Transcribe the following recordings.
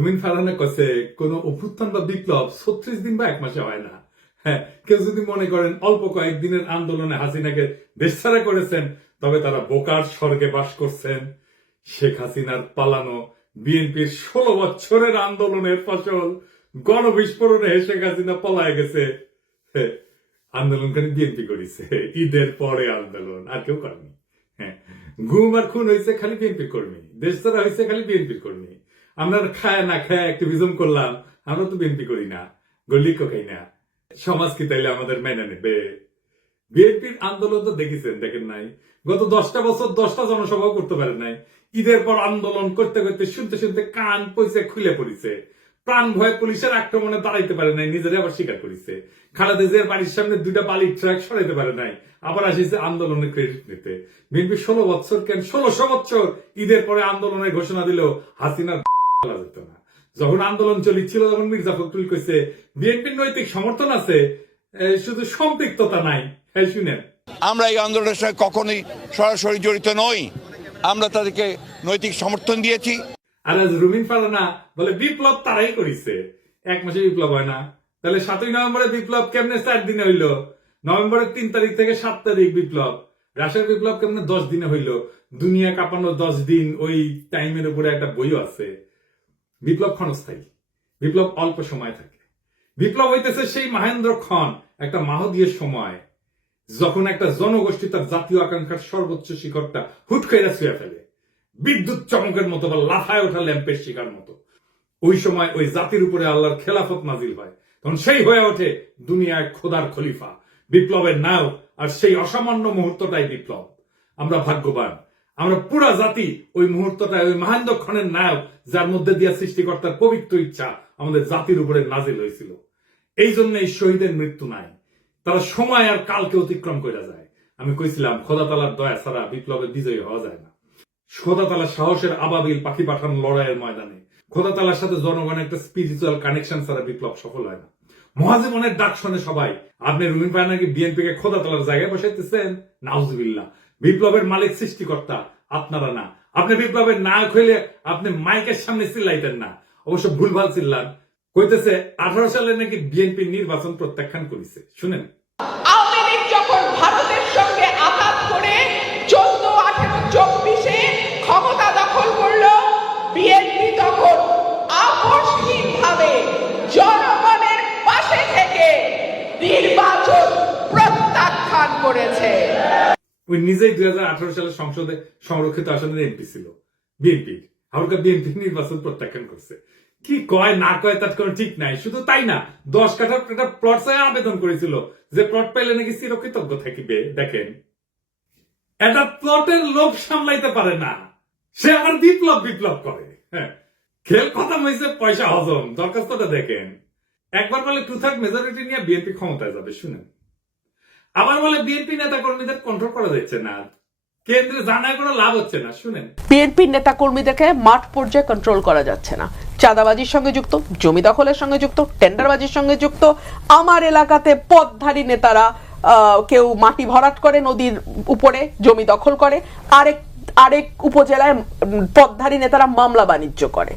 রুমিন ফারহানা কছে কোন অভ্যুত্থান বা বিপ্লব 36 দিন বা 1 মাসে হয় না। হ্যাঁ, কেউ যদি মনে করেন অল্প কয়েকদিনের আন্দোলনে হাসিনাকে দেশছাড়া করেছেন, তবে তারা বোকার স্বর্গে বাস করছেন। শেখ হাসিনার পালানো বিএনপির 16 বছরের আন্দোলনের ফসল গণবিস্ফোরণে শেখ হাসিনা পলায় গেছে। আন্দোলনকারী বিএনপি করেছে, ঈদের পরে আন্দোলন, আর কেউ করেনি। হ্যাঁ, গুম আর খুন হয়েছে খালি বিএনপির কর্মী, দেশ ছাড়া হয়েছে খালি বিএনপির কর্মী। আমরা খায় না খায় অ্যাক্টিভিজম করলাম, আমরা তো বিএনপি করি না, গল্লিকও খাই না। সমাজ কি তাইলে আমাদের মেনে নেবে? বিএনপির আন্দোলন তো দেখেছেন, দেখেন নাই? গত 10টা বছর 10টা জনসভাও করতে পারেন নাই। ঈদের পর আন্দোলন করতে করতে শুনতে শুনতে কান পয়সা খুলে পড়েছে। প্রাণ ভয়ে পুলিশের আক্রমণে দাঁড়াইতে পারে নাই, নিজেরা আবার স্বীকার করেছে। খালেদা জিয়ার বাড়ির সামনে 2টা বালির ট্রাক সরাইতে পারে নাই, আবার আসিছে আন্দোলনের ক্রেডিট নিতে। বিএনপি 16 বছর কেন 1600 বছর ঈদের পরে আন্দোলনের ঘোষণা দিল, হাসিনার যেত না। যখন আন্দোলন চলছিল, তখন মির্জা ফখরুল কইছে বিএনপির নৈতিক সমর্থন আছে, শুধু সম্পৃক্ততা নাই। হ্যাঁ, শুনেন, আমরা এই আন্দোলনের সঙ্গে কখনোই সরাসরি জড়িত নই, আমরা তাদেরকে নৈতিক সমর্থন দিয়েছি। আর আজ রুমিন ফারহানা বলে বিপ্লব তারাই করেছে, 1 মাসে বিপ্লব হয় না। তাহলে 7ই নভেম্বরে বিপ্লব কেমনে 4 দিনে হইল? নভেম্বরের 3 তারিখ থেকে 7 তারিখ বিপ্লব। রাশিয়ার বিপ্লব কেমনে 10 দিনে হইল? দুনিয়া কাঁপানো 10 দিন, ওই টাইমের উপরে একটা বইও আছে। বিপ্লব ক্ষণস্থায়ী, বিপ্লব অল্প সময় থাকে। বিপ্লব হইতেছে সেই মহেন্দ্র ক্ষণ, একটা মাহদীয় সময়, যখন একটা জনগোষ্ঠী তার জাতীয় আকাঙ্ক্ষার সর্বোচ্চ শিখরটা হুট করে ছুঁয়ে ফেলে, বিদ্যুৎ চমকের মতো বা লাফায় ওঠা ল্যাম্পের শিকার মতো। ওই সময় ওই জাতির উপরে আল্লাহর খেলাফত নাজিল হয়, তখন সেই হয়ে ওঠে দুনিয়ায় খোদার খলিফা, বিপ্লবের নায়ক। আর সেই অসামান্য মুহূর্তটাই বিপ্লব। আমরা ভাগ্যবান, আমরা পুরা জাতি ওই মুহূর্তটায়, ওই মহেন্দ্র ক্ষণের নায়ক, যার মধ্যে দিয়ে সৃষ্টিকর্তার পবিত্র ইচ্ছা আমাদের জাতির উপরে নাজিল হয়েছিল। এই জন্য এই শহীদের মৃত্যু নাই, তারা সময় আর কালকে অতিক্রম করে যায়। আমি কইছিলাম খোদা তাআলার দয়া ছাড়া বিপ্লবে বিজয়ী হওয়া যায় না। খোদা তাআলার সাহসের আবাবিল পাখি পাঠানো লড়াইয়ের ময়দানে খোদা তাআলার সাথে জনগণের একটা স্পিরিচুয়াল কানেকশন ছাড়া বিপ্লব সফল হয় না। মহাজীবনের ডাক শোনে সবাই। আপনি রুমিন ফারহানাকে বিএনপি কে খোদা তাআলার জায়গায় বসাইতেছেন? নাউজুবিল্লাহ। বিপ্লবের মালিক সৃষ্টিকর্তা, আপনারা না। আপনি বিপ্লবের নায়ক হইলে আপনি মাইকের সামনে চিল্লাইতেন না, অবশ্য ভুলভাল চিল্লান। কইতেছে 18 সালে নাকি বিএনপি নির্বাচন প্রত্যাখ্যান করেছে। শুনেন, আওয়ামী লীগ যখন ভারতের সঙ্গে আঘাত করে 14, 18, 24-এ ক্ষমতা দখল করলো, বিএনপি তখন আকস্মিকভাবে জনগণের পাশে থেকে নির্বাচন প্রত্যাখ্যান করেছে। ওই নিজেই 2018 সালে সংসদে সংরক্ষিত আসনের এমপি ছিল বিএনপির, আবার বিএনপি নির্বাচন প্রত্যাখ্যান করছে। কি কয় না কয় তার কোনো ঠিক নাই। শুধু তাই না, 10 কাঠার একটা প্লট চাই আবেদন করেছিল, যে প্লট পাইলে নাকি চিরকৃতজ্ঞ থাকিবে। দেখেন, এটা প্লটের লোভ সামলাইতে পারে না, সে আবার বিপ্লব বিপ্লব করে। হ্যাঁ, খেল খতম হয়েছে, পয়সা হজম। দরখাস্তটা দেখেন, একবার বলে 2/3 মেজরিটি নিয়ে বিএনপি ক্ষমতায় যাবে। শুনেন, আবার বলে বিএনপি নেতা কর্মীদের কন্ট্রোল করা যাচ্ছে না, কেন্দ্রে জানায় কোনো লাভ হচ্ছে না। শুনেন, বিএনপির নেতা কর্মীদেরকে মাঠ পর্যায়ে কন্ট্রোল করা যাচ্ছে না, চাঁদাবাজির সঙ্গে যুক্ত, জমি দখলের সঙ্গে যুক্ত, টেন্ডারবাজির সঙ্গে যুক্ত। আমার এলাকাতে পদধারী নেতারা কেউ মাটি ভরাট করে নদীর উপরে, জমি দখল করে, আরেক উপজেলায় পদধারী নেতারা মামলা বাণিজ্য করে।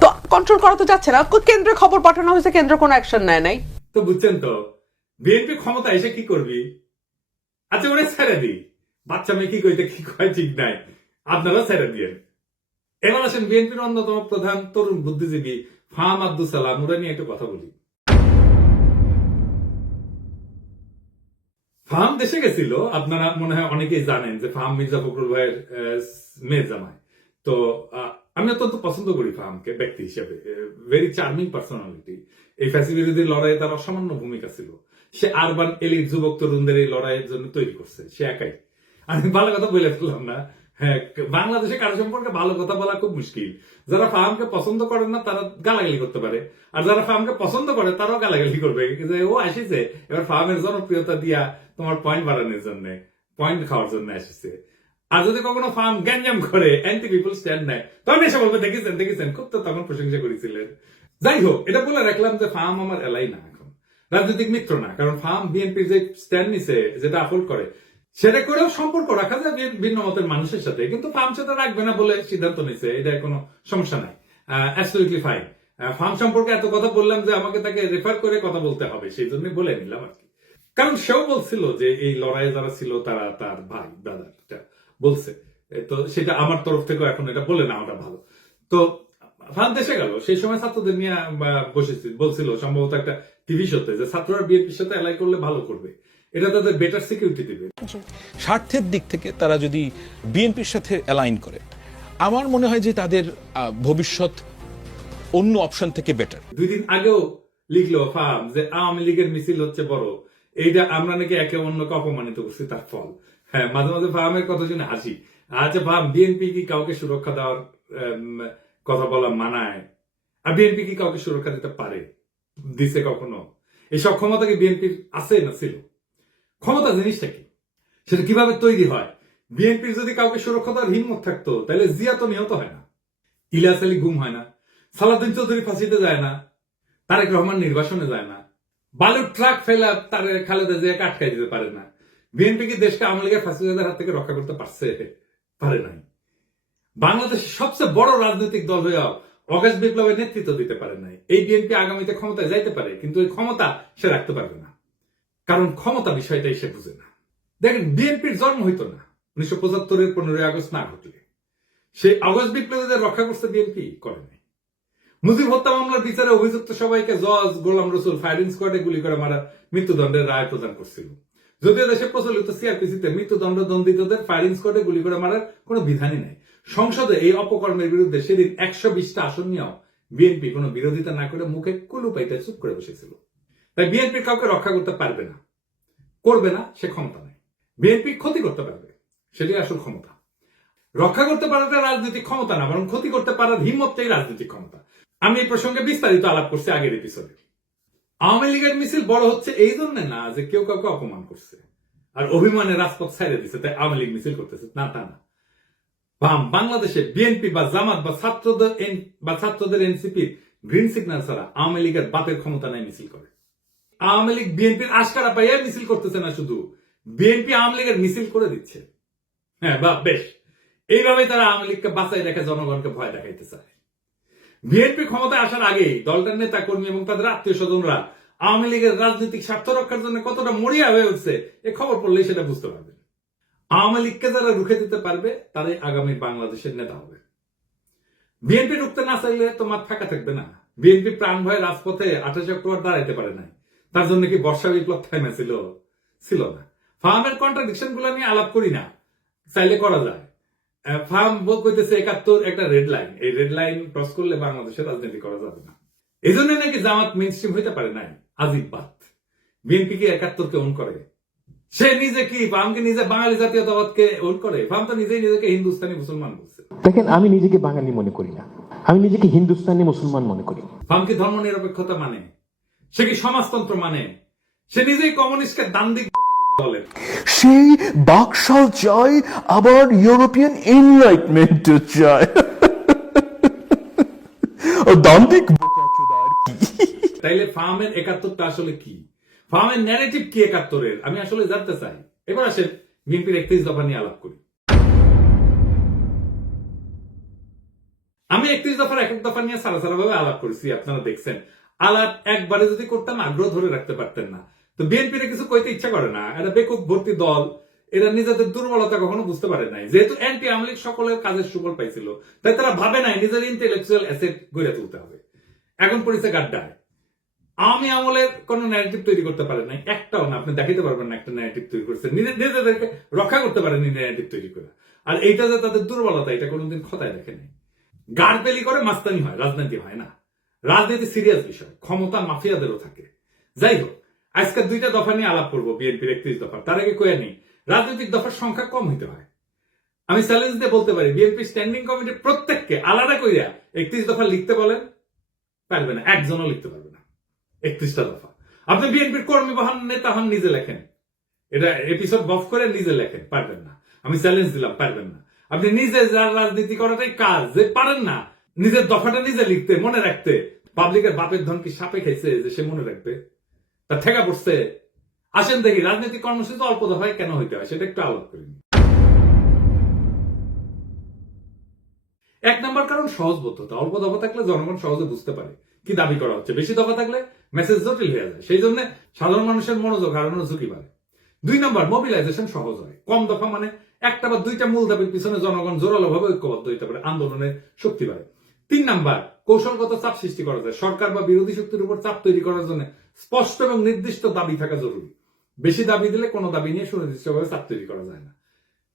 তো কন্ট্রোল করা তো যাচ্ছে না। কেন্দ্রে খবর পাঠানো হয়েছে, কেন্দ্র কোনো অ্যাকশন নেয় নাই। তো বুঝছেন তো, বিএনপি ক্ষমতা এসে কি করবি? আচ্ছা, ওরা ছেড়ে দিই, বাচ্চা মেয়ে কি কইতে কি কয় ঠিক নাই, আপনারা ছেড়ে দিয়েন। এবার আসেন বিএনপির অন্যতম প্রধান তরুণ বুদ্ধিজীবী ফাহাম আব্দুল সালাম, ওরা নিয়ে একটু কথা বলি। ফাহাম দেশে গেছিল, আপনারা মনে হয় অনেকেই জানেন যে ফাহাম মির্জা ফখরুল ভাইয়ের মেয়ে জামাই। তো আমি অত্যন্ত পছন্দ করি ফাহামকে ব্যক্তি হিসেবে, ভেরি চার্মিং পার্সোনালিটি। এই ফ্যাসি বিরোধী লড়াইয়ে তার অসামান্য ভূমিকা ছিল। সে আরবান এলিট যুবক তরুণদের এই লড়াইয়ের জন্য তৈরি করছে, সে একাই। আমি ভালো কথা বলে ফেললাম না। হ্যাঁ, বাংলাদেশে কারো সম্পর্কে ভালো কথা বলা খুব মুশকিল। যারা ফাহামকে পছন্দ করেন না তারা গালাগালি করতে পারে, আর যারা ফাহামকে পছন্দ করে তারাও গালাগালি করবে যে ও আসিছে এবার ফাহামের জনপ্রিয়তা দিয়া তোমার পয়েন্ট বাড়ানোর জন্য, পয়েন্ট খাওয়ার জন্য আসিছে। আর যদি কখনো ফাহাম গ্যাঞ্জাম করে, অ্যান্টি পিপল স্ট্যান্ড নেয়, তখন এসে বলবে দেখেছেন দেখেছেন, খুব তো তখন প্রশংসা করেছিলেন। যাই হোক, এটা বলে রাখলাম যে ফাহাম আমার এলাই না, এখন রাজনৈতিক মিত্র না। কারণ ফাহাম বিএনপির যে স্ট্যান্ড নিছে, যেটা আপলোড করে, সেটা করেও সম্পর্ক রাখা যায় ভিন্ন মতের মানুষের সাথে, কিন্তু ফার্ম সাথে রাখবে না বলে সিদ্ধান্ত নিছে, এটা কোনো সমস্যা নাই, অ্যাবসলিউটলি ফাইন। ফার্ম সম্পর্কে এত কথা বললাম যে আমাকে তাকে রেফার করে কথা বলতে হবে, সেই জন্য বলে নিলাম আর কি। কারণ সেও বলছিল যে এই লড়াইয়ে যারা ছিল তারা তার ভাই ব্রাদার বলছে, তো সেটা আমার তরফ থেকে এখন এটা বলে না ওটা ভালো। তো ফার্ম দেশে গেল, সেই সময় ছাত্রদের নিয়ে বসেছিল, বলছিল সম্ভবত একটা টিভি শোতে যে ছাত্ররা বিএনপির সাথে এলাই করলে ভালো করবে, এটা তাদের বেটার সিকিউরিটি দিবে। স্বার্থের দিক থেকে তারা যদি বিএনপির সাথে অ্যালাইন করে, আমার মনে হয় যে তাদের ভবিষ্যৎ অন্য অপশন থেকে বেটার। 2 দিন আগেও লিখলো ফার্ম যে আওয়ামী লীগের মিছিল হচ্ছে বড়, এইটা আমরা নাকি একে অন্যকে অপমানিত করছি তার ফল। হ্যাঁ, মাঝে মাঝে ফার্মের কথা শুনে হাসি। আচ্ছা ফার্ম, বিএনপি কি কাউকে সুরক্ষা দেওয়ার কথা বলা মানায়? আর বিএনপি কি কাউকে সুরক্ষা দিতে পারে? দিছে কখনো? এইসব ক্ষমতা কি বিএনপির আছে না ছিল? ক্ষমতা জিনিসটা কি, সেটা কিভাবে তৈরি হয়? বিএনপির যদি কাউকে সুরক্ষা দেওয়ার হিম্মত থাকতো তাহলে জিয়া তো নিহত হয় না, ইলিয়াস আলী গুম হয় না, সালাউদ্দিন চৌধুরী ফাঁসিতে যায় না, তারেক রহমান নির্বাসনে যায় না, বালুর ট্রাক ফেলা তারে খালেদা জিয়াকে আটকাই দিতে পারে না। বিএনপি কি দেশকে আওয়ামী লীগের ফাঁসিবাদের হাত থেকে রক্ষা করতে পারছে? পারে নাই। বাংলাদেশের সবচেয়ে বড় রাজনৈতিক দল হয়েও অগাস্ট বিপ্লবের নেতৃত্ব দিতে পারে নাই। এই বিএনপি আগামীতে ক্ষমতায় যাইতে পারে, কিন্তু এই ক্ষমতা সে রাখতে পারবে না, কারণ ক্ষমতা বিষয়টাই সে বুঝে না। দেখেন, বিএনপির জন্ম হইতো না 1975-এর 15ই আগস্ট না ঘটলে। সেই আগস্ট বিপ্লবীদের রক্ষা করতে বিএনপি করে নাই। মুজিব হত্যা মামলার বিচারে অভিযুক্ত সবাইকে জজ গোলাম রসুল ফায়ারিং স্কোয়াডে গুলি করে মারা মৃত্যুদণ্ডের রায় প্রদান করছিল। যদিও দেশে প্রচলিত সিআরপিসিতে মৃত্যুদণ্ড দণ্ডিতদের ফায়ারিং স্কোয়াডে গুলি করে মারার কোনো বিধানই নাই। সংসদে এই অপকর্মের বিরুদ্ধে সেদিন 120টা আসন নিয়েও বিএনপি কোনো বিরোধিতা না করে মুখে কুলু পাইতে চুপ করে বসেছিল। তাই বিএনপি কাউকে রক্ষা করতে পারবে না, করবে না, সে ক্ষমতা নেই। বিএনপি ক্ষতি করতে পারবে, সেটাই আসল ক্ষমতা। রক্ষা করতে পারাটা রাজনৈতিক ক্ষমতা না, বরং ক্ষতি করতে পারার হিম্মতটাই রাজনৈতিক ক্ষমতা। আমি এই প্রসঙ্গে বিস্তারিত আলাপ করছি আগের এপিসোডে। আওয়ামী লীগের মিছিল বড় হচ্ছে এই জন্য না যে কেউ কাউকে অপমান করছে আর অভিমানে রাজপথ ছেড়ে দিচ্ছে তাই আওয়ামী লীগ মিছিল করতেছে, না তা না। বাংলাদেশে বিএনপি বা জামাত বা ছাত্রদের এনসিপি গ্রিন সিগন্যাল ছাড়া আওয়ামী লীগের বাপের ক্ষমতা নাই মিছিল করে। আওয়ামী লীগ বিএনপির আশকারা পাইয়া মিছিল করতেছে না, শুধু বিএনপি আওয়ামী লীগের মিছিল করে দিচ্ছে। হ্যাঁ বা বেশ, এইভাবে তারা আওয়ামী লীগকে বাঁচাই রেখে জনগণকে ভয় দেখাইতে চায়। বিএনপি ক্ষমতায় আসার আগেই দলটার নেতা কর্মী এবং তাদের আত্মীয় স্বজনরা আওয়ামী লীগের রাজনৈতিক স্বার্থ রক্ষার জন্য কতটা মরিয়া হয়ে উঠছে এ খবর পড়লেই সেটা বুঝতে পারবেন। আওয়ামী লীগকে যারা রুখে দিতে পারবে তারাই আগামী বাংলাদেশের নেতা হবে। বিএনপি রুখতে না চাইলে তো মাঠ ফাঁকা থাকবে না। বিএনপি প্রাণ ভয়ে রাজপথে 28 অক্টোবর দাঁড়াইতে পারে নাই, তার জন্য কি বর্ষা বিপ্লব থামেছিল? ছিল না। ফার্মের কন্ট্রাডিকশন গুলো নিয়ে আলাপ করি না, চাইলে করা যায়। ফার্ম কইতেছে 71 একটা রেড লাইন, এই রেড লাইন ক্রস করলে বাংলাদেশের রাজনীতি করা যাবে না। এই জন্য নাকি জামাত মেইনস্ট্রিম হইতে পারে নাই। আজিব বাত। বিএনপি কি 71-কে ওন করে? সে নিজে কি ফার্মকে নিজে বাঙালি জাতীয়তাবাদকে ওন করে? ফার্ম তো নিজেই নিজেকে হিন্দুস্তানি মুসলমান বলছে। দেখেন, আমি নিজেকে বাঙালি মনে করি না, আমি নিজেকে হিন্দুস্তানি মুসলমান মনে করি। ফার্ম কি ধর্ম নিরপেক্ষতা মানে? সে কি সমাজতন্ত্র মানে? সে নিজেই কমিউনিস্টকে দান্দিক বলে। সেই বাকশাল চাই, আবার ইউরোপিয়ান এনলাইটমেন্ট চাই। দান্তিক বোকাচোদা আর কি। তাইলে ফার্মের 71টা আসলে কি? ফার্মের ন্যারেটিভ কি 71-এর? আমি আসলে জানতে চাই। এবার আসেন বিএনপির 31 দফা নিয়ে আলাপ করি। আমি 31 দফার এক এক দফা নিয়ে সারা সারা ভাবে আলাপ করেছি, আপনারা দেখছেন। আলাপ একবারে যদি করতাম আগ্রহ ধরে রাখতে পারতেন না। তো বিএনপির কিছু কইতে ইচ্ছা করে না, এরা বেকুব ভর্তি দল, এরা নিজেদের দুর্বলতা কখনো বুঝতে পারে নাই। যেহেতু অ্যান্টি আওয়ামী লীগ সকলের কাজের সুফল পাইছিল, তাই তারা ভাবে নাই নিজের ইন্টেলেকচুয়াল অ্যাসেট গড়ে তুলতে হবে। এখন পড়েছে গাড্ডায়। আওয়ামী আমলের কোন ন্যারেটিভ তৈরি করতে পারে নাই, একটাও না। আপনি দেখাতে পারবেন না একটা ন্যারেটিভ তৈরি করছে, নিজেদেরকে রক্ষা করতে পারেনি ন্যারেটিভ তৈরি করে। আর এইটা যে তাদের দুর্বলতা, এটা কোনোদিন খতায় দেখেনি। গাড়পেলি করে মাস্তানি হয়, রাজনীতি হয় না। রাজনীতি সিরিয়াস বিষয়, ক্ষমতা মাফিয়াদেরও থাকে। যাই হোক, আজকে 2টা দফা নিয়ে আলাপ করবো বিএনপির 31 দফা। তার আগে কয়ে নি, রাজনৈতিক দফার সংখ্যা কম হইতে হয়। আমি চ্যালেঞ্জ দিয়ে বলতে পারি, বিএনপি স্ট্যান্ডিং কমিটির প্রত্যেককে আলাদা কইরা 31 দফা লিখতে বলেন, পারবে না, একজনও লিখতে পারবে না 31টা দফা। আপনি বিএনপির কর্মী হন, নেতা হন, নিজে লেখেন, এটা এপিসোড বফ করে নিজে লেখেন, পারবেন না। আমি চ্যালেঞ্জ দিলাম, পারবেন না। আপনি নিজে যার রাজনীতি করাটাই কাজ, যে পারেন না নিজের দফাটা নিজে লিখতে, মনে রাখতে। পাবলিকের বাপের ধন কি সাপে খাইছে যে সে মনে রাখবে? তার ঠেকা পড়ছে। আসেন দেখি রাজনৈতিক কর্মসূচি অল্প দফায় কেন হইতে হয়, সেটা একটু আলাপ করি। 1 নম্বর কারণ সহজবোধ্যতা। অল্প দফা থাকলে জনগণ সহজে বুঝতে পারে কি দাবি করা হচ্ছে। বেশি দফা থাকলে মেসেজ জটিল হয়ে যায়, সেই জন্য সাধারণ মানুষের মনোযোগ হারানোর ঝুঁকি বাড়ে। 2 নম্বর, মোবিলাইজেশন সহজ হয়। কম দফা মানে একটা বা দুইটা মূল দাবির পিছনে জনগণ জোরালো ভাবে ঐক্যবদ্ধ হইতে পারে, আন্দোলনের শক্তি বাড়ে। 3 নম্বর, কৌশলগত চাপ সৃষ্টি করা যায়। সরকার বা বিরোধী শক্তির উপর চাপ তৈরি করার জন্য স্পষ্ট এবং নির্দিষ্ট দাবি থাকা জরুরি। বেশি দাবি দিলে কোনো দাবি নিয়ে সুনির্দিষ্টভাবে চাপ তৈরি করা যায় না।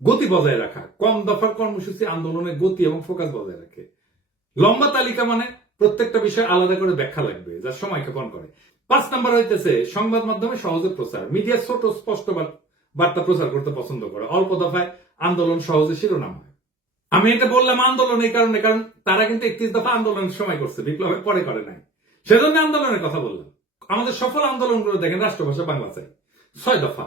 গতি বজায় রাখা, কম দফার কর্মসূচি আন্দোলনের গতি এবং ফোকাস বজায় রাখে। লম্বা তালিকা মানে প্রত্যেকটা বিষয় আলাদা করে ব্যাখ্যা লাগবে, যা সময় ক্ষেপণ করে। 5 নম্বর হইতেছে সংবাদ মাধ্যমে সহজে প্রচার। মিডিয়া ছোট স্পষ্ট বার্তা প্রচার করতে পছন্দ করে। অল্প দফায় আন্দোলন সহজে শিরোনাম হয়। আমি এটা বললাম আন্দোলন এই কারণে, কারণ তারা কিন্তু 31 দফা আন্দোলনের সময় করছে, বিপ্লবের পরে করে নাই, সেজন্য আন্দোলনের কথা বললাম। আমাদের সফল আন্দোলনগুলো দেখেন, রাষ্ট্রভাষা বাংলা চাই, 6 দফা।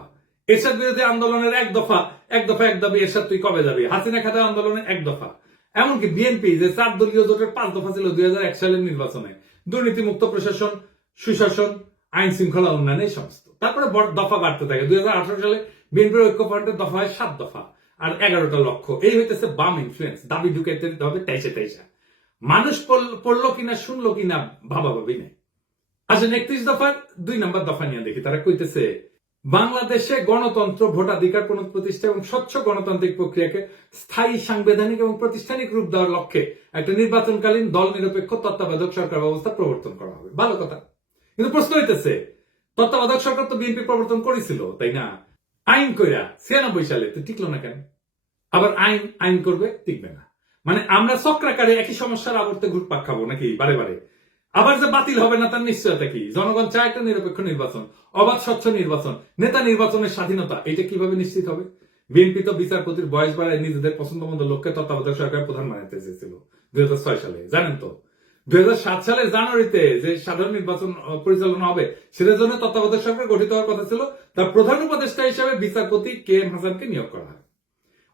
এরশাদ বিরোধী আন্দোলনের 1 দফা, 1 দফা 1 দাবি, এরশাদ তুই কবে যাবি। হাসিনা খাতা আন্দোলনের 1 দফা। এমনকি বিএনপি যে 4 দলীয় জোটের 5 দফা ছিল 2001 সালের নির্বাচনে, দুর্নীতিমুক্ত প্রশাসন, সুশাসন, আইন শৃঙ্খলা উন্নয়ন, এই সমস্ত। তারপরে দফা বাড়তে থাকে। 2018 সালে বিএনপির ঐক্যফ্রন্টের দফা হয় 7 দফা আর 11টা লক্ষ্য। এই হইতেছে বাম ইনফ্লুয়েন্স। দাবি ঢুকাইতে হবে 23 মানুষ পড়লো কিনা শুনলো কিনা ভাবাভাবি নেই। আসেন 31 দফার 2 নম্বর দফা নিয়ে দেখি। তারা কইতেছে বাংলাদেশে গণতন্ত্র, ভোটাধিকার পুনঃপ্রতিষ্ঠা এবং স্বচ্ছ গণতান্ত্রিক প্রক্রিয়াকে স্থায়ী, সাংবিধানিক এবং প্রাতিষ্ঠানিক রূপ দেওয়ার লক্ষ্যে একটা নির্বাচনকালীন দল নিরপেক্ষ তত্ত্বাবধায়ক সরকার ব্যবস্থা প্রবর্তন করা হবে। ভালো কথা, কিন্তু প্রশ্ন হইতেছে তত্ত্বাবধায়ক সরকার তো বিএনপি প্রবর্তন করেছিল, তাই না? আইন কইরা 96 সালে তো টিকলো না কেন? আবার আইন করবে, টিকবে না। মানে আমরা চক্রাকারে একই সমস্যার আবর্তে ঘুরপাক খাবো নাকি বারে বারে? আবার যে বাতিল হবে না তার নিশ্চয়তা কি? জনগণ চায় একটা নিরপেক্ষ নির্বাচন, অবাধ স্বচ্ছ নির্বাচন, নেতা নির্বাচনের স্বাধীনতা। এটা কিভাবে নিশ্চিত হবে? বিএনপি তো বিচারপতির বয়স বাড়ায় নিজেদের পছন্দ মতো লোককে তত্ত্বাবধায়ক সরকার প্রধান বানাতে চেয়েছিল 2006 সালে, জানেন তো? 2007 সালের জানুয়ারিতে যে সাধারণ নির্বাচন পরিচালনা হবে, সেটার জন্য তত্ত্বাবধায়ক সরকার গঠিত হওয়ার কথা ছিল। তার প্রধান উপদেষ্টা হিসেবে বিচারপতি KM হাসানকে নিয়োগ করা হয়।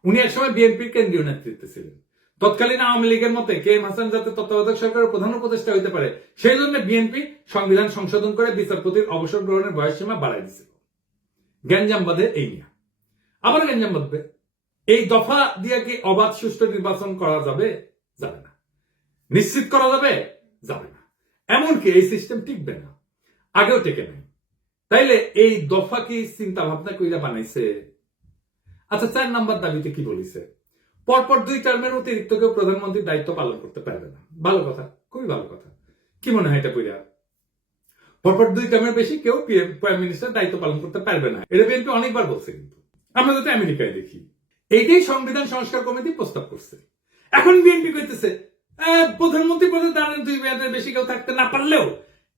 উনি একসময় বিএনপির কেন্দ্রীয় নেতৃত্বে ছিলেন। তৎকালীন আওয়ামী লীগের মতে KM হাসান যাতে তত্ত্বাবধায়ক সরকারের প্রধান উপদেষ্টা হইতে পারে, সেই জন্য বিএনপি সংবিধান সংশোধন করে বিচারপতির অবসর গ্রহণের বয়সসীমা বাড়াই দিয়েছিল। গ্যাঞ্জাম বাঁধে এই নিয়ে, আবার গ্যাঞ্জাম বাঁধবে। এই দফা দিয়ে কি অবাধ সুষ্ঠু নির্বাচন করা যাবে? যাবে না। নিশ্চিত করা যাবে? যাবে না। এমনকি এই সিস্টেম টিকবে না, আগেও টেকে নাই। তাইলে এই দফা কি চিন্তা ভাবনা কইরা বানাইছে? আচ্ছা, 4 নম্বর দাবিতে কি বলিছে? পরপর 2 টার্মের অতিরিক্ত কেউ প্রধানমন্ত্রীর দায়িত্ব পালন করতে পারবে না। ভালো কথা, খুবই ভালো কথা। কি মনে হয় এটা কইরা? পরপর 2 টার্মের বেশি কেউ প্রাইম মিনিস্টার দায়িত্ব পালন করতে পারবে না। এটা বিএনপি অনেকবার বলছে, কিন্তু আমরা যাতে আমেরিকায় দেখি, এইটাই সংবিধান সংস্কার কমিটি প্রস্তাব করছে। এখন বিএনপি কইতেছে প্রধানমন্ত্রী পদে দাঁড়ান 2 মেয়াদের বেশি কেউ থাকতে না পারলেও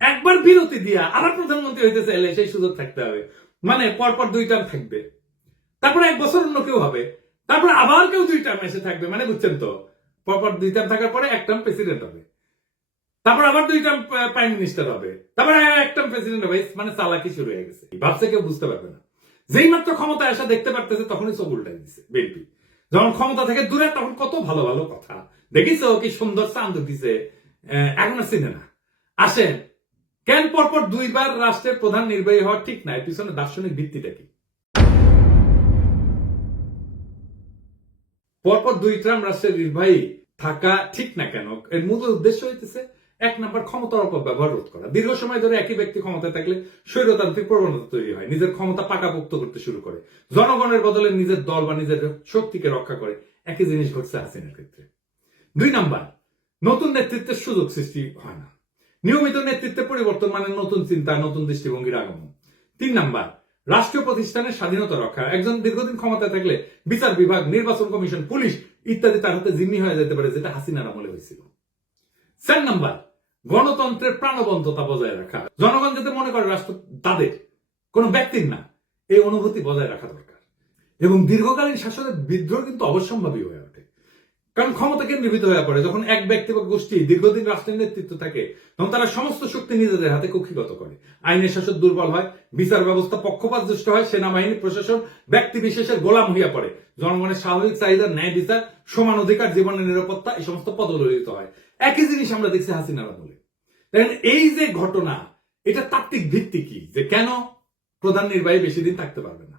একবার বিরতি দিয়া আবার প্রধানমন্ত্রী হইতে চাইলে সেই সুযোগ থাকতে হবে। মানে পরপর 2 টার্ম থাকবে, তারপরে 1 বছর অন্য কেউ হবে, তারপরে আবার কেউ 2 টার্ম এসে থাকবে। মানে বুঝছেন তো, পরপর 2 টার্ম থাকার পরে 1 টার্ম প্রেসিডেন্ট হবে, তারপর আবার 2 টার্ম প্রাইম মিনিস্টার হবে, তারপরে 1 টার্ম প্রেসিডেন্ট হবে। মানে চালাকি শুরু হয়ে গেছে, ভাবছে কেউ বুঝতে পারবে না। যেই মাত্র ক্ষমতায় আসা দেখতে পারতেছে তখনই চোখ উল্টাই দিচ্ছে বিএনপি। যখন ক্ষমতা থেকে দূরে তখন কত ভালো ভালো কথা দেখিছো, কি সুন্দর চাঁদ দিছে, এখন আর চিনে না। আসেন, কেন পরপর 2 বার রাষ্ট্রের প্রধান নির্বাহী হওয়া ঠিক না? এর পিছনে দার্শনিক ভিত্তিটা কি? পরপর 2 টার্ম রাষ্ট্রের নির্বাহী থাকা ঠিক না কেন? এর মূল উদ্দেশ্য হইতেছে 1 নম্বর, ক্ষমতার অপব্যবহার রোধ করা। দীর্ঘ সময় ধরে একই ব্যক্তি ক্ষমতায় থাকলে স্বৈরতান্ত্রিক প্রবণতা তৈরি হয়, নিজের ক্ষমতা পাকাপোক্ত করতে শুরু করে, জনগণের বদলে নিজের দল বা নিজের শক্তিকে রক্ষা করে। একই জিনিস ঘটছে হাসিনার ক্ষেত্রে। 2 নম্বর, নতুন নেতৃত্বের সুযোগ সৃষ্টি হয় না। নিয়মিত নেতৃত্বে পরিবর্তন মানে নতুন চিন্তা, নতুন দৃষ্টিভঙ্গির আগমন। 3 নম্বর, রাষ্ট্রীয় প্রতিষ্ঠানের স্বাধীনতা রক্ষা। একজন দীর্ঘদিন ক্ষমতায় থাকলে বিচার বিভাগ, নির্বাচন কমিশন, পুলিশ ইত্যাদি তার হাতে জিম্মি হয়ে যেতে পারে, যেটা হাসিনার আমলে হয়েছিল। 4 নম্বর, গণতন্ত্রের প্রাণবন্ততা বজায় রাখা। জনগণ যাতে মনে করে রাষ্ট্র তাদের, কোনো ব্যক্তির না, এই অনুভূতি বজায় রাখা দরকার। এবং দীর্ঘকালীন শাসনের বিদ্রোহ কিন্তু অবশ্যম্ভাবী হয়ে ওঠে, কারণ ক্ষমতা কেন্দ্রীভূত হয়ে পড়ে। যখন এক ব্যক্তি বা গোষ্ঠী দীর্ঘদিন রাষ্ট্রের নেতৃত্ব থাকে, তখন তারা সমস্ত শক্তি নিজেদের হাতে কক্ষিগত করে। আইনের শাসন দুর্বল হয়, বিচার ব্যবস্থা পক্ষপাতদুষ্ট হয়, সেনাবাহিনী প্রশাসন ব্যক্তি বিশেষের গোলাম হইয়া পড়ে, জনগণের স্বাভাবিক চাহিদা, ন্যায় বিচার, সমান অধিকার, জীবনের নিরাপত্তা, এই সমস্ত পদদলিত হয়। একই জিনিস আমরা দেখছি হাসিনার আমলে। দেখেন, এই যে ঘটনা, এটা তাত্ত্বিক ভিত্তি কি, যে কেন প্রধান নির্বাহী বেশি দিন থাকতে পারবে না?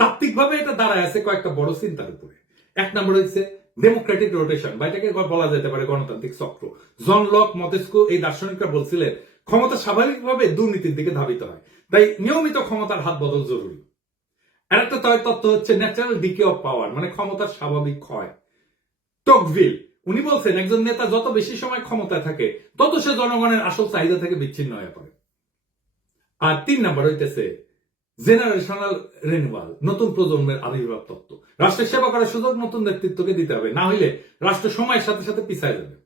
তাত্ত্বিকভাবে এটা দাঁড়ায় আছে কয়েকটা বড় চিন্তার উপরে। 1 নম্বর হচ্ছে ডেমোক্রেটিক রোটেশন বা এটাকে বলা যেতে পারে গণতান্ত্রিক চক্র। জন লক, মন্তেস্কু এই দার্শনিকরা বলছিলেন ক্ষমতা স্বাভাবিকভাবে দুর্নীতির দিকে ধাবিত হয়, তাই নিয়মিত ক্ষমতার হাত বদল জরুরি। আরেকটা তত্ত্ব হচ্ছে ন্যাচারাল ডিকে অফ পাওয়ার, মানে ক্ষমতার স্বাভাবিক ক্ষয়। টকভিল উনি বলছেন একজন নেতা যত বেশি সময় ক্ষমতায় থাকে তত সে জনগণের আসল চাহিদা থেকে বিচ্ছিন্ন হয়ে পড়ে। আর 3 নাম্বার হইতেছে জেনারেশনাল রিনিউয়াল, নতুন প্রজন্মের আবির্ভাব তত্ত্ব। রাষ্ট্রের সেবা করার সুযোগ নতুন নেতৃত্বকে দিতে হবে, না হইলে রাষ্ট্র সময়ের সাথে সাথে পিছায় যাবে।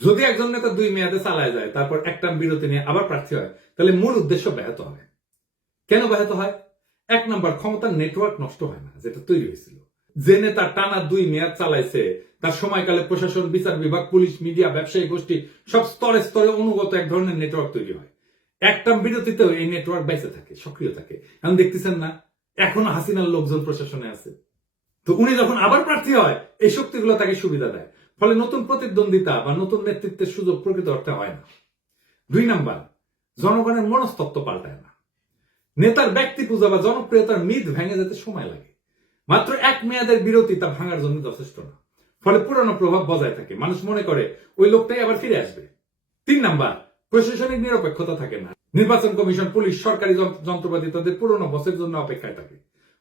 যদি একজন নেতা 2 মেয়াদে চালায় যায়, তারপর এক টার্ম বিরতি নিয়ে আবার প্রার্থী হয়, তাহলে মূল উদ্দেশ্য ব্যাহত হয়। কেন ব্যাহত হয়? 1 নাম্বার, ক্ষমতার নেটওয়ার্ক নষ্ট হয় না, যেটা তৈরি হয়েছিল। যে নেতা টানা 2 মেয়াদ চালাইছে তার সময়কালে প্রশাসন, বিচার বিভাগ, পুলিশ, মিডিয়া, ব্যবসায়ী গোষ্ঠী সব স্তরে স্তরে অনুগত এক ধরনের নেটওয়ার্ক তৈরি হয়। একটা বিরতিতেও এই নেটওয়ার্ক বেঁচে থাকে, সক্রিয় থাকে। এখন দেখতেছেন না, এখনো হাসিনার লোকজন প্রশাসনে আছে। তো উনি যখন আবার প্রার্থী হয়, এই শক্তিগুলো তাকে সুবিধা দেয়, ফলে নতুন প্রতিদ্বন্দ্বিতা বা নতুন নেতৃত্বের সুযোগ প্রকৃত অর্থে হয় না। 2 নাম্বার, জনগণের মনস্তত্ত্ব পাল্টায় না। নেতার ব্যক্তি পূজা বা জনপ্রিয়তার মিথ ভেঙে যেতে সময় লাগে। মাত্র 1 মেয়াদের বিরতি তা ভাঙার জন্য যথেষ্ট না, ফলে পুরনো প্রভাব বজায় থাকে। মানুষ মনে করে ওই লোকটাই আবার ফিরে আসবে। 3 নাম্বার, প্রশাসনিক নিরপেক্ষতা থাকে না। নির্বাচন কমিশন, পুলিশ, সরকারি যন্ত্রপাতি তাদের পুরনো বসের জন্য অপেক্ষায় থাকে,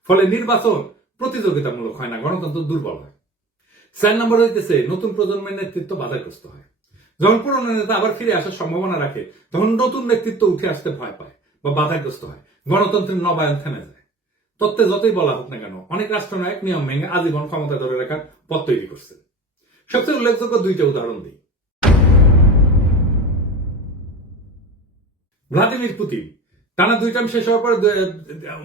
ফলে নির্বাচন প্রতিযোগিতামূলক হয় না, গণতন্ত্র দুর্বল হয়। 4 নম্বর হইতেছে নতুন প্রজন্মের নেতৃত্ব বাধাগ্রস্ত হয়। যখন পুরনো নেতা আবার ফিরে আসার সম্ভাবনা রাখে, তখন নতুন নেতৃত্ব উঠে আসতে ভয় পায় বা বাধাগ্রস্ত হয়, গণতন্ত্রের নবায়ন থেমে যায়। তত্ত্বে যতই বলা হোক না কেন, অনেক রাষ্ট্রনায়ক নিয়ম ভেঙে আজীবন ক্ষমতা ধরে রাখার পথ তৈরি করছে। সবচেয়ে উল্লেখযোগ্য 2টা উদাহরণ দিই। ভ্লাদিমির পুতিন টানা 2 টার্ম শেষ হওয়ার পর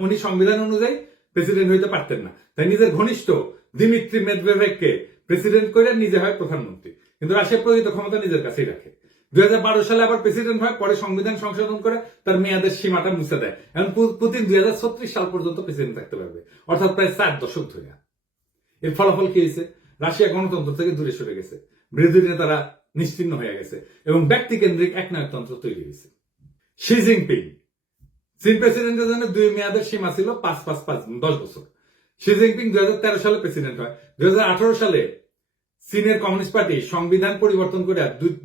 উনি সংবিধান অনুযায়ী প্রেসিডেন্ট হইতে পারতেন না, তাই নিজের ঘনিষ্ঠ দিমিত্রি মেদভেদেভকে প্রেসিডেন্ট করে নিজে হয় প্রধানমন্ত্রী, কিন্তু রাশিয়ার প্রকৃত ক্ষমতা নিজের কাছেই রাখে। 2012 সালে আবার প্রেসিডেন্ট হয়, পরে সংবিধান সংশোধন করে তার মেয়াদের সীমাটা মুছে দেয়। এখন পুতিন 2036 সাল পর্যন্ত প্রেসিডেন্ট থাকতে পারবে, অর্থাৎ প্রায় 4 দশক ধরে। এর ফলাফল কি হয়েছে? রাশিয়া গণতন্ত্র থেকে দূরে সরে গেছে, বিরোধী নেতারা নিশ্চিহ্ন হয়ে গেছে এবং ব্যক্তিকেন্দ্রিক একনায়কতন্ত্র তৈরি হয়েছে। শি জিনপিং, চীন প্রেসিডেন্টের জন্য 2 মেয়াদের সীমা ছিল 5-5-5 10 বছর। শি জিনপিং 2013 সালে প্রেসিডেন্ট হয়। 2018 সালে চীনের কমিউনিস্ট পার্টি সংবিধান পরিবর্তন করে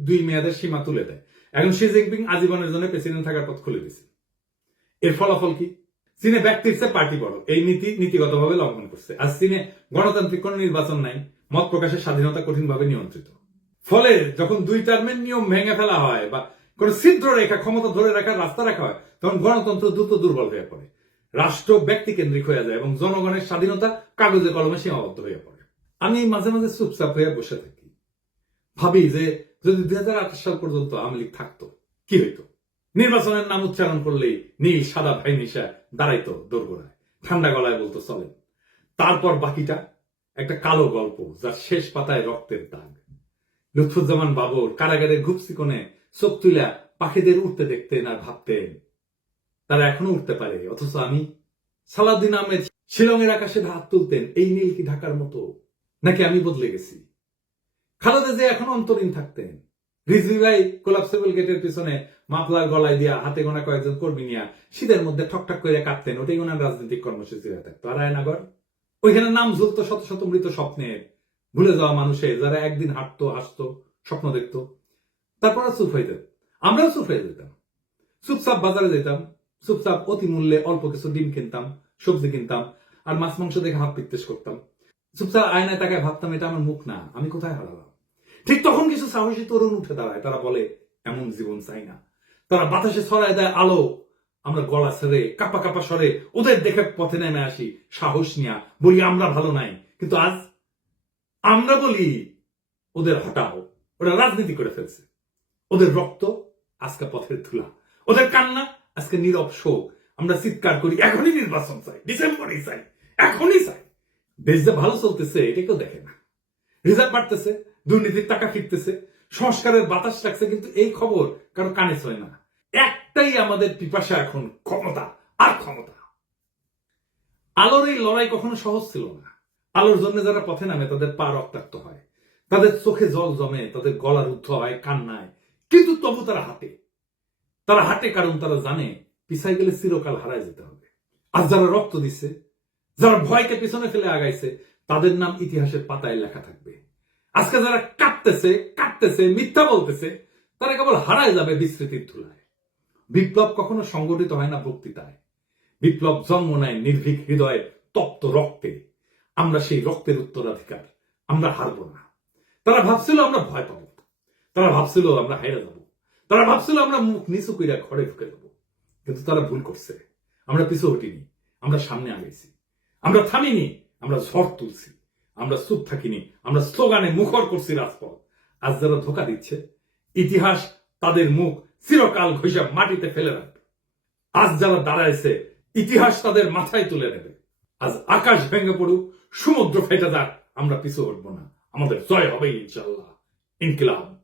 2 মেয়াদের সীমা তুলে দেয়। এখন শি জিনপিং আজীবনের জন্য প্রেসিডেন্ট থাকার পথ খুলে দিয়েছে। এর ফলাফল কি? চীনে ব্যক্তির চেয়ে পার্টি বড়, এই নীতিগতভাবে লঙ্ঘন করছে। আজ চীনে গণতান্ত্রিক কোন নির্বাচন নাই, মত প্রকাশের স্বাধীনতা কঠিনভাবে নিয়ন্ত্রিত। ফলে যখন 2 টার্মের নিয়ম ভেঙে ফেলা হয় বা কোন ছিদ্র রেখা, ক্ষমতা ধরে রাখার রাস্তা রাখা হয়, তখন গণতন্ত্র দ্রুত দুর্বল হয়ে পড়ে, রাষ্ট্র ব্যক্তি কেন্দ্রিক হয়ে যায় এবং জনগণের স্বাধীনতা কাগজে কলমে সীমাবদ্ধ হয়ে পড়ে। আমি মাঝে মাঝে চুপচাপ হয়ে বসে থাকি, ভাবি যে যদি 2028 সাল পর্যন্ত আওয়ামী লীগ থাকতো কি হইতো? নির্বাচনের নাম উচ্চারণ করলেই নীল সাদা ভাই নিশা দাঁড়াইতো দোরগোড়ায়, ঠান্ডা গলায় বলতো চলেন। তারপর বাকিটা একটা কালো গল্প, যার শেষ পাতায় রক্তের দাগ। লুৎফুজ্জামান বাবর কারাগারের ঘুপসি কোণে চোখ তুলা পাখিদের উঠতে দেখতেন আর ভাবতেন তারা এখনো উঠতে পারে, অথচ আমি। সালাউদ্দিন আহমেদ শিলংয়ের আকাশে হাত তুলতেন, এই নীল কি ঢাকার মতো, নাকি আমি বদলে গেছি? খালেদা জিয়া এখনো অন্তরীণ থাকতেন। রিজভী ভাই কোলাপসেবল গেটের পিছনে মাফলার গলায় দিয়া হাতে গোনা কয়েকজন কর্মী নিয়া শীতের মধ্যে ঠকঠক করে কাঁদতেন, ওটাই ওনার রাজনৈতিক কর্মসূচি হয়ে থাকতো। আর আয়নাগর, ওইখানে নাম ঝুলতো শত শত মৃত স্বপ্নের, ভুলে যাওয়া মানুষের, যারা একদিন হাঁটতো, হাসতো, স্বপ্ন দেখতো, তারপর চুপ হয়ে যেত। আমরাও চুপ হয়ে যেতাম, চুপচাপ বাজারে যেতাম, চুপচাপ অতি মূল্যে অল্প কিছু ডিম কিনতাম, সবজি কিনতাম, আর মাছ মাংস দেখে হাত পিত্তেশ করতাম। চুপচাপ আয়নায় তাকায় ভাবতাম, এটা আমার মুখ না, আমি কোথায় হারালাম? ঠিক তখন কিছু সাহসী তরুণ উঠে দাঁড়ায়, তারা বলে এমন জীবন চাই না। তারা বাতাসে ছড়ায় দেয় আলো, আমরা গলা ছেড়ে কাপা কাপা স্বরে ওদের দেখে পথে নেমে আসি, সাহস নিয়া বলি আমরা ভালো নাই। কিন্তু আজ আমরা বলি ওদের হটাও, ওরা রাজনীতি করে ফেলছে। ওদের রক্ত আজকে পথের ধুলা, ওদের কান্না আজকে নীরব শোক। আমরা চিৎকার করি এখনই নির্বাচন চাই, ডিসেম্বরই চাই, এখনই চাই। দেশ যে ভালো চলতেছে এটা কেউ দেখে না। রিজার্ভ বাড়তেছে, দুর্নীতির টাকা ফিরতেছে, সংস্কারের বাতাস রাখছে, কিন্তু এই খবর কারো কানে ছয় না। একটাই আমাদের পিপাসা এখন, ক্ষমতা আর ক্ষমতা। আলোর এই লড়াই কখনো সহজ ছিল না। আলোর জন্য যারা পথে নামে তাদের পা রক্তাক্ত হয়, তাদের চোখে জল জমে, তাদের গলা রুদ্ধ হয় কান্নায়, কিন্তু তবু তারা হাঁটে কারণ তারা জানে পিছাই গেলে চিরকাল হারায় যেতে হবে। আর যারা রক্ত দিচ্ছে, যারা ভয়কে পিছনে ফেলে আগাইছে, তাদের নাম ইতিহাসের পাতায় লেখা থাকবে। আজকে যারা কাটতেছে মিথ্যা বলতেছে, তারা কেবল হারায় যাবে বিস্মৃতির ধুলায়। বিপ্লব কখনো সংগঠিত হয় না বক্তৃতায়, বিপ্লব জন্ম নেয় নির্ভীক হৃদয়ে, তপ্ত রক্তে। আমরা সেই রক্তের উত্তরাধিকার, আমরা হারবো না। তারা ভাবছিল আমরা ভয় পাবো, তারা ভাবছিল আমরা হাইরা যাবো, তারা ভাবছিল আমরা মুখ নিচু কইরা ঘরে ঢুকে যাবো। কিন্তু তারা ভুল করছে। আমরা পিছু হটিনি, আমরা সামনে আগাইছি, আমরা থামিনি, আমরা ঝড় তুলছি, আমরা চুপ থাকিনি, আমরা স্লোগানে মুখর করছি রাজপথ। আজ যারা ধোকা দিচ্ছে, ইতিহাস তাদের মুখ চিরকাল ঘষা মাটিতে ফেলে রাখবে। আজ যারা দাঁড়াইছে, ইতিহাস তাদের মাথায় তুলে নেবে। আজ আকাশ ভেঙে পড়ুক, সমুদ্র ফেটে যাক, আমরা পিছু হটবো না। আমাদের জয় হবে ইনশাআল্লাহ। ইনকিলাব।